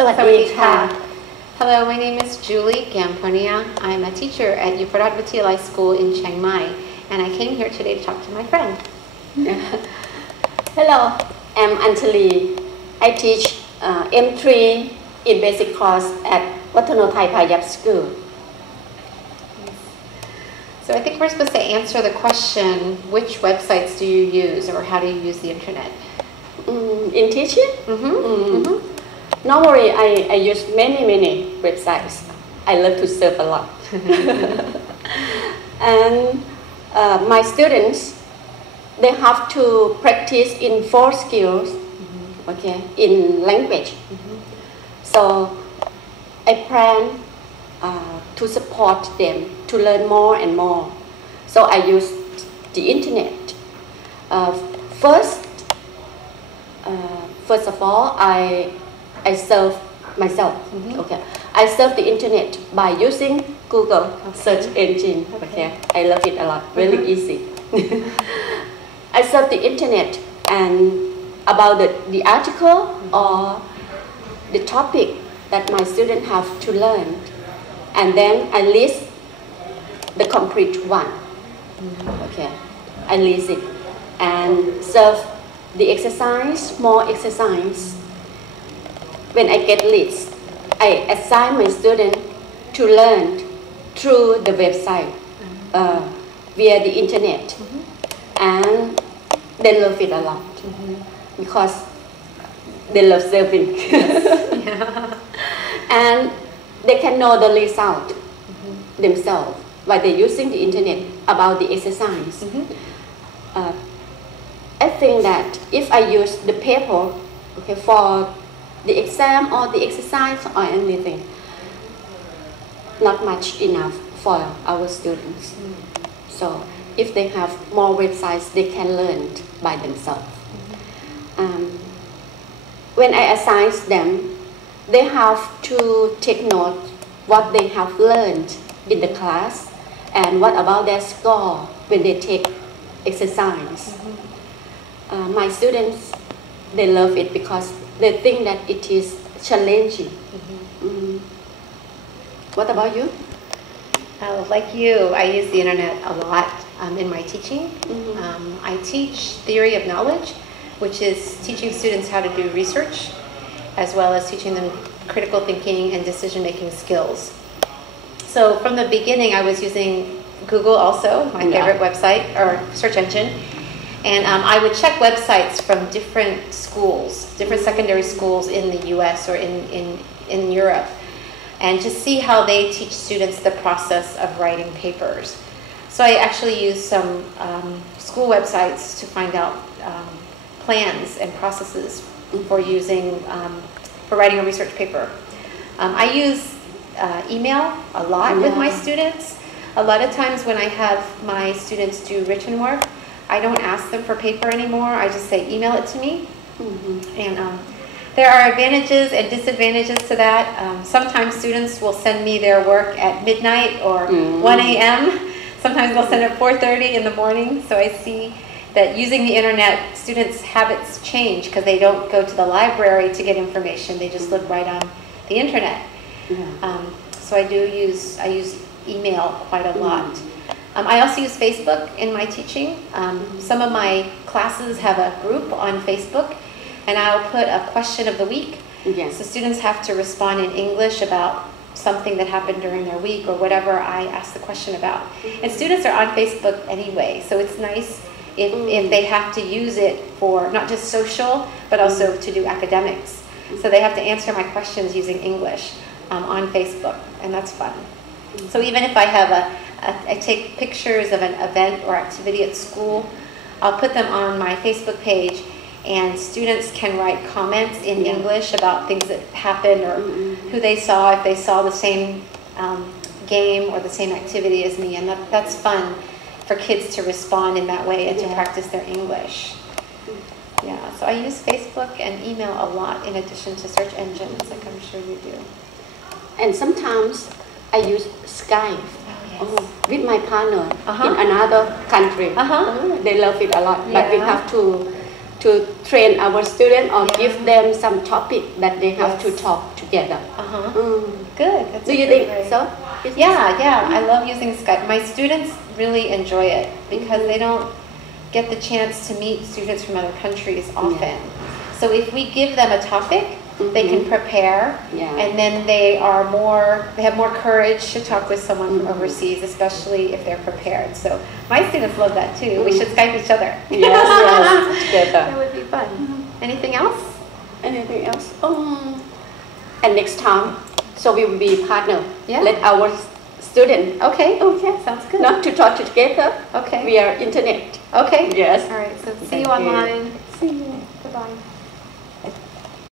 Sawadee. Hello, my name is Julie Gamponia. I'm a teacher at Yuparat Vidyalaya School in Chiang Mai, and I came here today to talk to my friend. Hello, I'm Anjali. I teach M3 in basic course at Watanothai Payap School. So I think we're supposed to answer the question, which websites do you use or how do you use the internet? In teaching? Normally, I use many websites. I love to surf a lot. And my students, they have to practice in 4 skills, okay, in language. So I plan to support them to learn more and more. So I use the internet. First of all, I serve myself. Okay, I serve the internet by using Google search engine. Okay, I love it a lot. Really easy. I serve the internet and about the article or the topic that my students have to learn, and then I list the complete one. Okay, I list it and serve the exercise, more exercise. When I get list, I assign my student to learn through the website via the internet, and they love it a lot because they love surfing. And they can know the result themselves while they're using the internet about the exercise. I think that if I use the paper, okay, for the exam or the exercise or anything, not much enough for our students. So if they have more websites, they can learn by themselves. When I assign them, they have to take note what they have learned in the class and what about their score when they take exercise. My students, they love it because they think that it is challenging. What about you? Like you, I use the internet a lot in my teaching. I teach theory of knowledge, which is teaching students how to do research, as well as teaching them critical thinking and decision-making skills. So from the beginning, I was using Google also, my favorite website or search engine. And I would check websites from different schools, different secondary schools in the US or in Europe, and just see how they teach students the process of writing papers. So I actually use some school websites to find out plans and processes for using, for writing a research paper. I use email a lot with my students. A lot of times when I have my students do written work, I don't ask them for paper anymore. I just say, email it to me. And there are advantages and disadvantages to that. Sometimes students will send me their work at midnight or 1 a.m. Sometimes they'll send it at 4:30 in the morning. So I see that using the internet, students' habits change because they don't go to the library to get information. They just look right on the internet. So I use email quite a lot. I also use Facebook in my teaching. Some of my classes have a group on Facebook, and I'll put a question of the week. So students have to respond in English about something that happened during their week or whatever I asked the question about. And students are on Facebook anyway, so it's nice if they have to use it for not just social, but also to do academics. So they have to answer my questions using English on Facebook, and that's fun. So even if I have I take pictures of an event or activity at school, I'll put them on my Facebook page, and students can write comments in English about things that happened or who they saw, if they saw the same game or the same activity as me, and that's fun for kids to respond in that way and to practice their English. So I use Facebook and email a lot in addition to search engines, like I'm sure you do. And sometimes I use Skype with my partner in another country. They love it a lot, but we have to to train our students or Yeah. give them some topic that they have Yes. to talk together. Good. That's Do a you good think way. so? Yeah, I love using Skype. My students really enjoy it because they don't get the chance to meet students from other countries often. So if we give them a topic, they can prepare, and then they have more courage to talk with someone from overseas, especially if they're prepared. So my students love that too. We should Skype each other. Yes, together. That would be fun. Anything else? Anything else? And next time, so we will be partner. Yeah. Let our student. Okay. Okay. Sounds good. Not to talk together. Okay. We are internet. Okay. Yes. All right. So see Thank you you. online. See you. Goodbye.